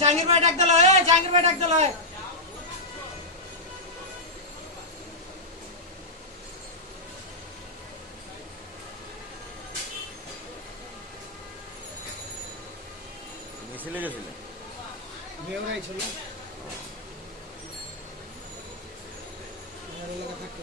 জাহাঙ্গীর ভাই ডাক দিল, জাহাঙ্গীর ভাই ডাক দিল। মিছিলে গেছিলেন? বেউরাই ছিল, এলাকা থাকতো।